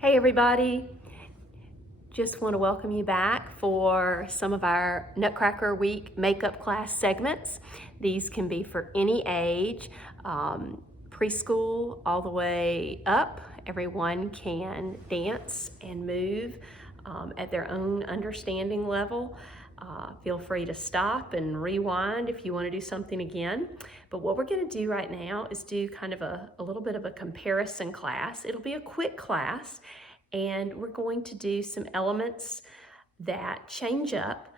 Hey everybody, just want to welcome you back for some of our Nutcracker Week makeup class segments. These can be for any age, preschool all the way up. Everyone can dance and move at their own understanding level. Feel free to stop and rewind if you want to do something again. But what we're going to do right now is do kind of a little bit of a comparison class. It'll be a quick class, and we're going to do some elements that change up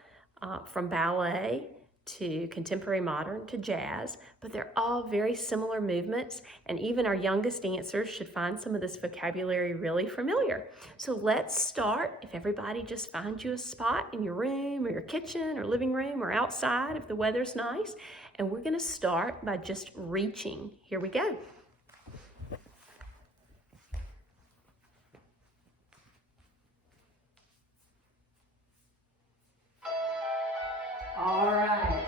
from ballet to contemporary modern to jazz, but they're all very similar movements, and even our youngest dancers should find some of this vocabulary really familiar. So let's start. If everybody just finds you a spot in your room or your kitchen or living room or outside if the weather's nice, and we're going to start by just reaching. Here we go. All right.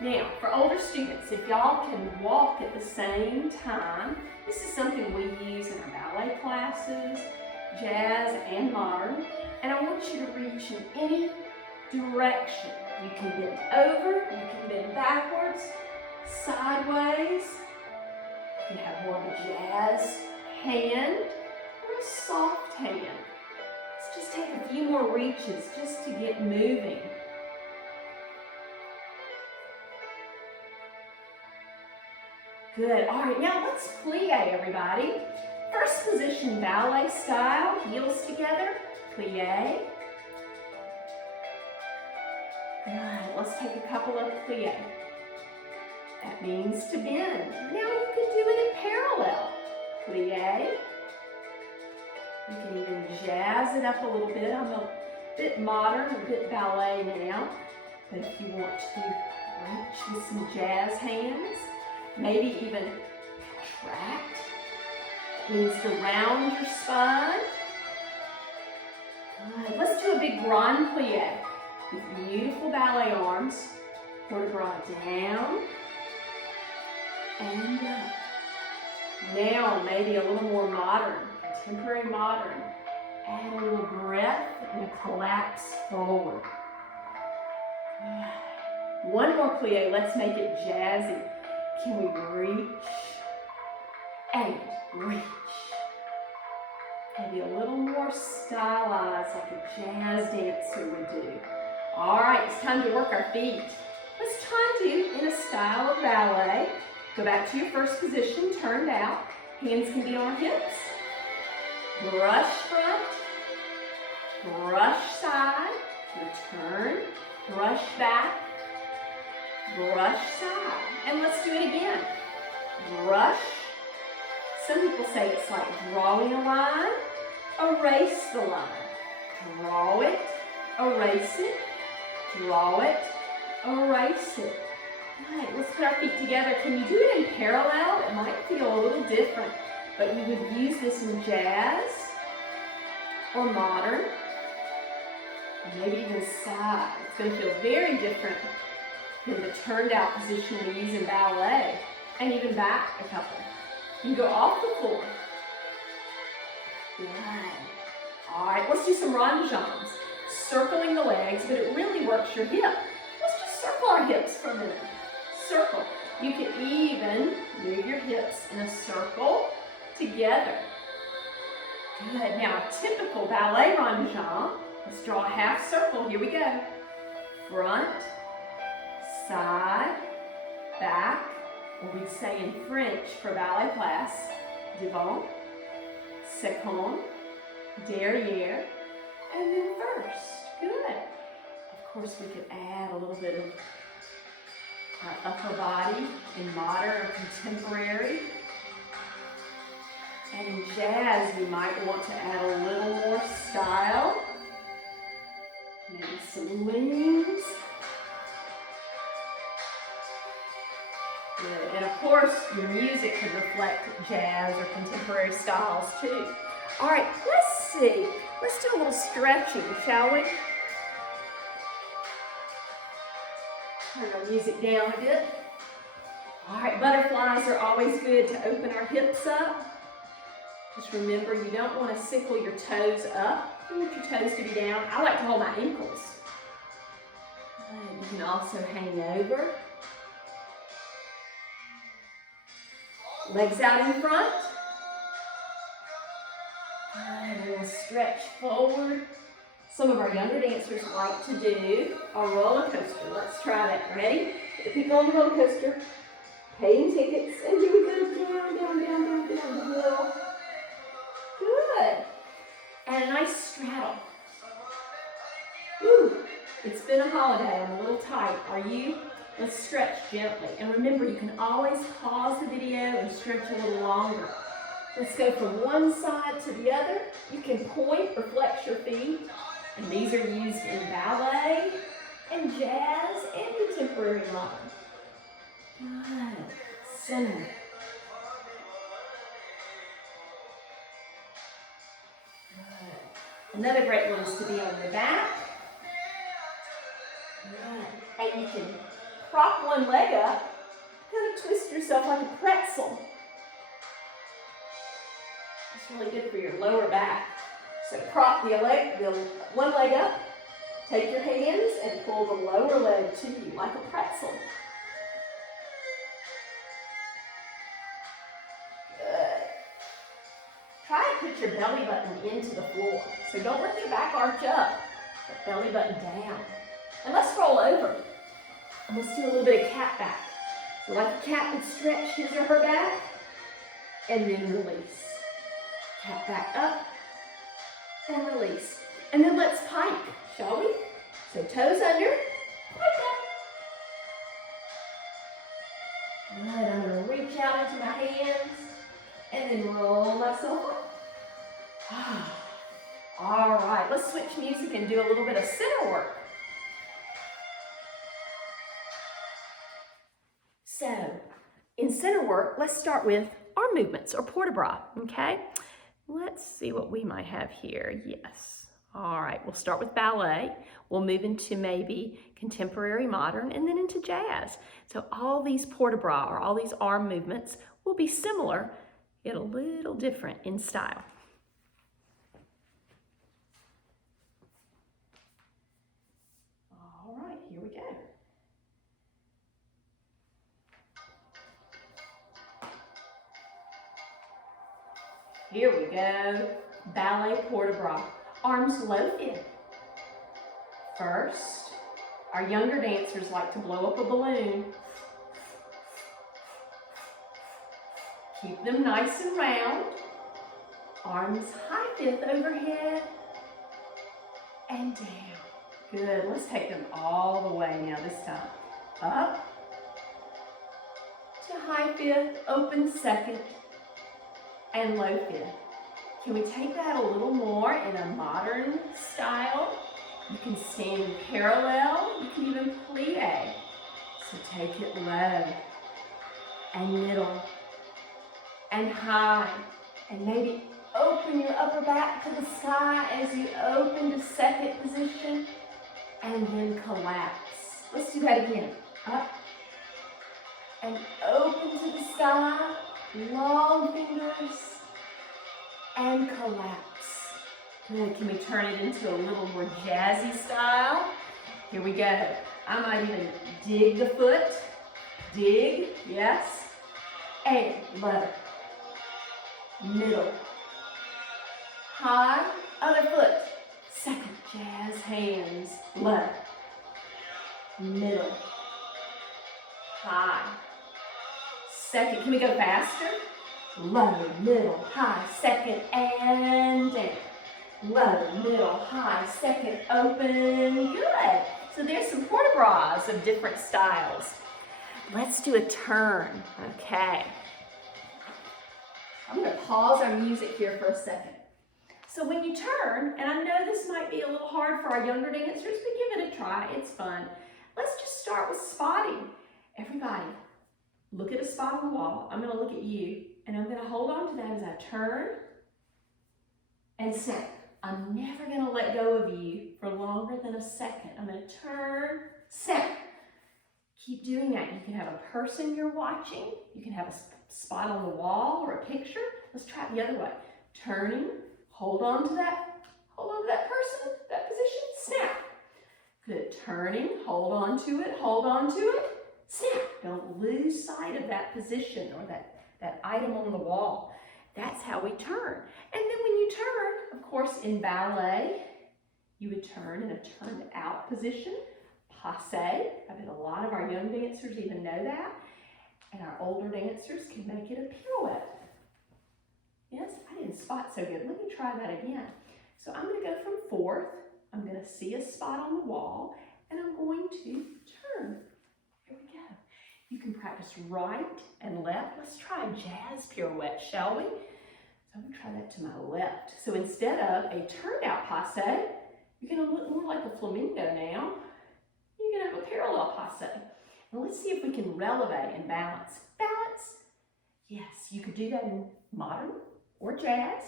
Now, for older students, if y'all can walk at the same time, this is something we use in our ballet classes, jazz and modern, and I want you to reach in any direction. You can bend over, you can bend backwards, sideways. You can have more of a jazz hand or a soft hand. Let's just take a few more reaches just to get moving. Good. All right, now let's plie, everybody. First position, ballet style, heels together, plie. Good. Let's take a couple of plie. That means to bend. Now you could do it in parallel. Plie. You can even jazz it up a little bit. I'm a bit modern, a bit ballet now. But if you want to reach with some jazz hands, maybe even contract. It means to round your spine. Good. Let's do a big grand plie with beautiful ballet arms. Port de bras down and up. Now maybe a little more modern, contemporary modern. Add a little breath and a collapse forward. Good. One more plie. Let's make it jazzy. Can we reach and reach? Maybe a little more stylized like a jazz dancer would do. All right, it's time to work our feet. Let's try to do in a style of ballet. Go back to your first position, turned out. Hands can be on hips. Brush front, brush side, return, brush back, brush side. And let's do it again. Brush. Some people say it's like drawing a line. Erase the line. Draw it, erase it, draw it, erase it. All right, let's put our feet together. Can you do it in parallel? It might feel a little different, but you would use this in jazz or modern, maybe even side. It's going to feel very different than the turned out position we use in ballet, and even back a couple. You can go off the floor. Good. All right, let's do some ronde-jambs. Circling the legs, but it really works your hip. Let's just circle our hips for a minute. Circle. You can even move your hips in a circle together. Good. Now, a typical ballet ronde-jambe. Let's draw a half circle. Here we go. Front, side, back, or we'd say in French for ballet class, devant, second, derrière, and then first. Good. Of course, we could add a little bit of our upper body in modern or contemporary. And in jazz, we might want to add a little more style. Maybe some wings. Good. And of course, your music could reflect jazz or contemporary styles too. All right, let's see. Let's do a little stretching, shall we? Turn our music down a bit. All right, butterflies are always good to open our hips up. Just remember, you don't want to sickle your toes up. You want your toes to be down. I like to hold my ankles. You can also hang over. Legs out in front. And we'll stretch forward. Some of our younger dancers like to do a roller coaster. Let's try that. Ready? Put people on the roller coaster, paying tickets, and here we go, down, down, down, down, down the hill. Good. And a nice straddle. Woo. It's been a holiday. I'm a little tight. Are you? Let's stretch gently. And remember, you can always pause the video and stretch a little longer. Let's go from one side to the other. You can point or flex your feet. And these are used in ballet and jazz and contemporary modern. Good. Center. Good. Another great one is to be on your back. Good. And you can prop one leg up, kind of twist yourself like a pretzel. It's really good for your lower back. So prop the one leg up, take your hands and pull the lower leg to you like a pretzel. Good. Try and put your belly button into the floor. So don't let your back arch up, but belly button down. And let's roll over. And let's do a little bit of cat back. So like a cat would stretch his or her back, and then release. Cat back up, and release. And then let's pike, shall we? So toes under, pike up. Good, I'm gonna reach out into my hands, and then roll myself up. All right, let's switch music and do a little bit of center work. So, in center work, let's start with arm movements or port-de-bras, okay? Let's see what we might have here. Yes. All right, we'll start with ballet. We'll move into maybe contemporary modern and then into jazz. So all these port-de-bras or all these arm movements will be similar, yet a little different in style. All right, here we go. Here we go, ballet port-de-bras, arms low fit. First, our younger dancers like to blow up a balloon. Keep them nice and round, arms high fifth overhead and down. Good, let's take them all the way now this time. Up to high fifth, open second, and low fifth. Can we take that a little more in a modern style? You can stand parallel, you can even plie. So take it low, and middle, and high, and maybe open your upper back to the sky as you open to second position, and then collapse. Let's do that again. Up, and open to the sky, long fingers, and collapse. Good, can we turn it into a little more jazzy style? Here we go. I might even dig the foot, dig, yes, and low, middle, high, other foot, second, jazz hands, low, middle, high, second, can we go faster? Low, middle, high, second, and down. Low, middle, high, second, open. Good. So there's some port-de-bras of different styles. Let's do a turn. Okay. I'm going to pause our music here for a second. So when you turn, and I know this might be a little hard for our younger dancers, but give it a try. It's fun. Let's just start with spotting. Everybody, look at a spot on the wall. I'm going to look at you, and I'm going to hold on to that as I turn and snap. I'm never going to let go of you for longer than a second. I'm going to turn, snap. Keep doing that. You can have a person you're watching. You can have a spot on the wall or a picture. Let's try it the other way. turning, hold on to that person, that position, snap. Good, turning, hold on to it, snap. Don't lose sight of that position or that item on the wall. That's how we turn. And then when you turn, of course, in ballet, you would turn in a turned out position, passe. I bet a lot of our young dancers even know that. And our older dancers can make it a pirouette. Yes, I didn't spot so good. Let me try that again. So I'm going to go from fourth. I'm going to see a spot on the wall, and I'm going to turn. Here we go. You can practice right and left. Let's try a jazz pirouette, shall we? So I'm going to try that to my left. So instead of a turned out passe, you're going to look more like a flamingo now. You're going to have a parallel passe. Now let's see if we can releve and balance. Balance. Yes, you could do that in modern or jazz.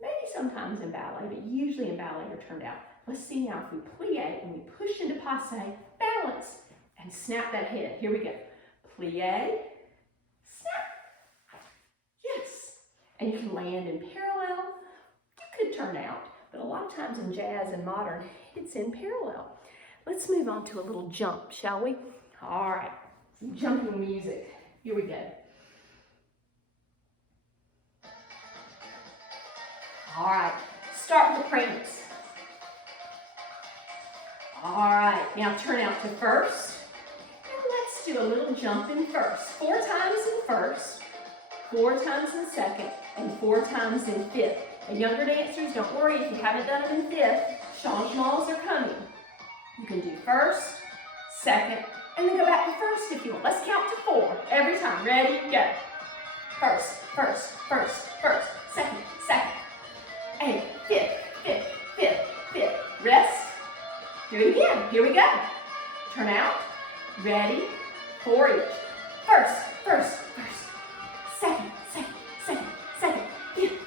Maybe sometimes in ballet, but usually in ballet or turned out. Let's see now if we plie and we push into passe, balance, and snap that head. Here we go. Plie, snap. Yes. And you can land in parallel. You could turn out, but a lot of times in jazz and modern, it's in parallel. Let's move on to a little jump, shall we? All right, some jumping music. Here we go. All right, start with the prance. All right, now turn out to first. And let's do a little jump in first. 4 times in first, 4 times in second, and 4 times in fifth. And younger dancers, don't worry if you haven't done it in fifth. Changements are coming. You can do first, second, and then go back to first if you want. Let's count to 4 every time. Ready? Go. First, first, first, first, second, second. And fifth, fifth, fifth, fifth. Rest. Do it again. Here we go. Turn out. Ready. 4 each. First, first, first. Second, second, second, second. Fifth.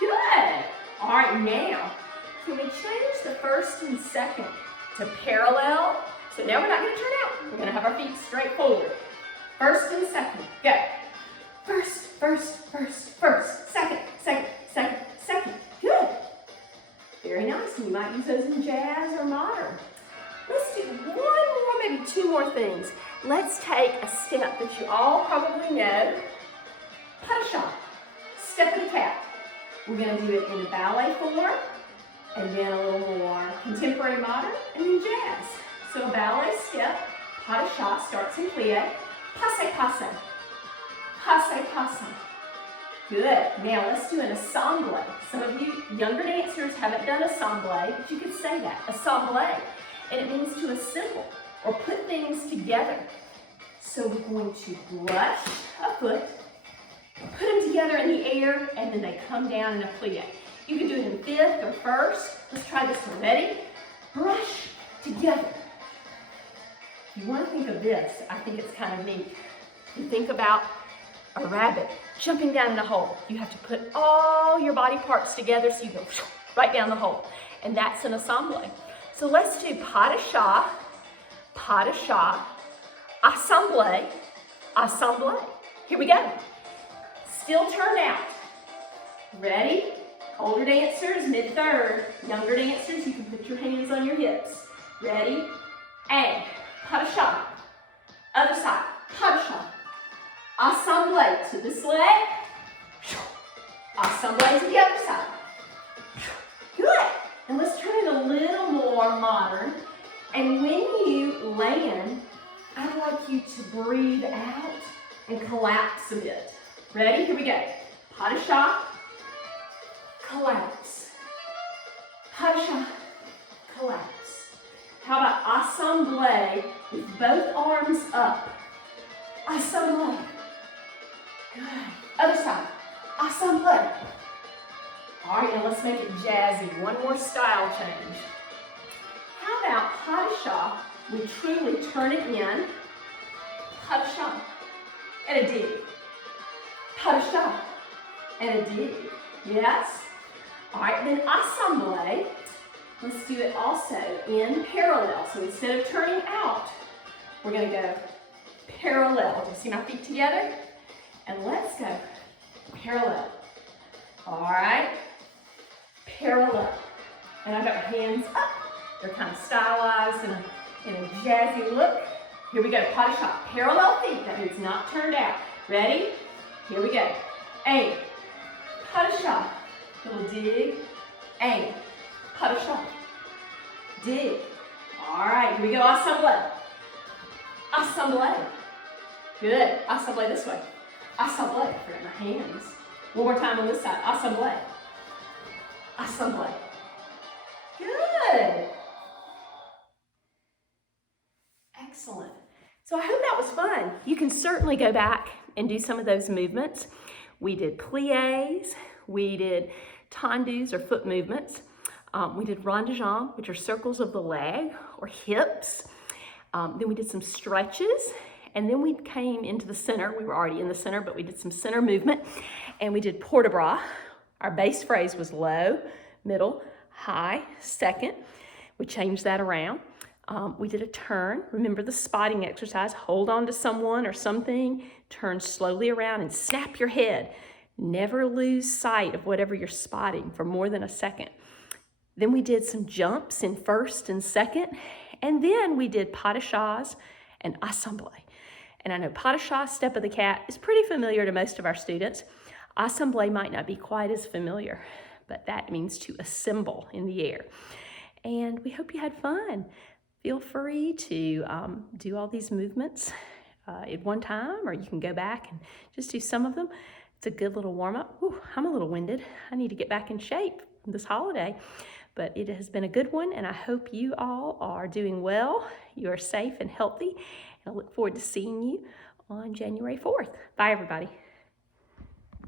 Good. All right, now, can we change the first and second to parallel? So now we're not going to turn out. We're going to have our feet straight forward. First and second. Go. First, first, first, first. Second, second, second, second. Good. Very nice. And you might use those in jazz or modern. Let's do one more, maybe 2 more things. Let's take a step that you all probably know. Pas de chat. Step of the cat. We're going to do it in ballet form, and then a little more contemporary modern, and then jazz. So a ballet step, pas de chat, starts in plie, passe, passe, passe, passe. Good. Now let's do an ensemble. Some of you younger dancers haven't done ensemble, but you could say that, ensemble. And it means to assemble or put things together. So we're going to brush a foot, put them together in the air, and then they come down in a plie. You can do it in fifth or first. Let's try this one. Ready? Brush together. You want to think of this. I think it's kind of neat. You think about a rabbit jumping down in a hole. You have to put all your body parts together so you go right down the hole. And that's an ensemble. So let's do pas de chat, ensemble, ensemble. Here we go. Still turn out. Ready? Older dancers, mid-third. Younger dancers, you can put your hands on your hips. Ready? And pas de chat. Other side. Pas de chat. Ensemble to this leg. Ensemble to the other side. Good. And let's turn it a little more modern. And when you land, I'd like you to breathe out and collapse a bit. Ready? Here we go. Pas de chat. Collapse. Pas de chat. Collapse. How about ensemble with both arms up? Ensemble. Good. Other side. Ensemble. All right, now let's make it jazzy. One more style change. How about pas de chat? We truly turn it in. Pas de chat. And a dig. Pas de chat. And a dig. Yes? All right, then ensemble. Let's do it also in parallel. So instead of turning out, we're going to go parallel. Do you see my feet together? And let's go parallel. All right, parallel. And I've got my hands up. They're kind of stylized in a jazzy look. Here we go, pas de chat. Parallel feet, that means not turned out. Ready? Here we go. Aim, pas de chat. Little dig, aim, pas de chat. Dig. All right, here we go, assemble. Assemble. Good, assemble this way. Assemble, I forgot my hands. One more time on this side, assemble. Assemble. Good. Excellent. So I hope that was fun. You can certainly go back and do some of those movements. We did plies, we did tendus or foot movements. We did rond de jambe, which are circles of the leg or hips. Then we did some stretches, and then we came into the center. We were already in the center, but we did some center movement, and we did port de bras. Our base phrase was low, middle, high, second. We changed that around. We did a turn. Remember the spotting exercise. Hold on to someone or something, turn slowly around and snap your head. Never lose sight of whatever you're spotting for more than a second. Then we did some jumps in first and second, and then we did pas de chats and assemble. And I know pas de chat, step of the cat, is pretty familiar to most of our students. Assemble might not be quite as familiar, but that means to assemble in the air. And we hope you had fun. Feel free to do all these movements at one time, or you can go back and just do some of them. It's a good little warm-up. I'm a little winded. I need to get back in shape this holiday. But it has been a good one, and I hope you all are doing well. You are safe and healthy, and I look forward to seeing you on January 4th. Bye, everybody.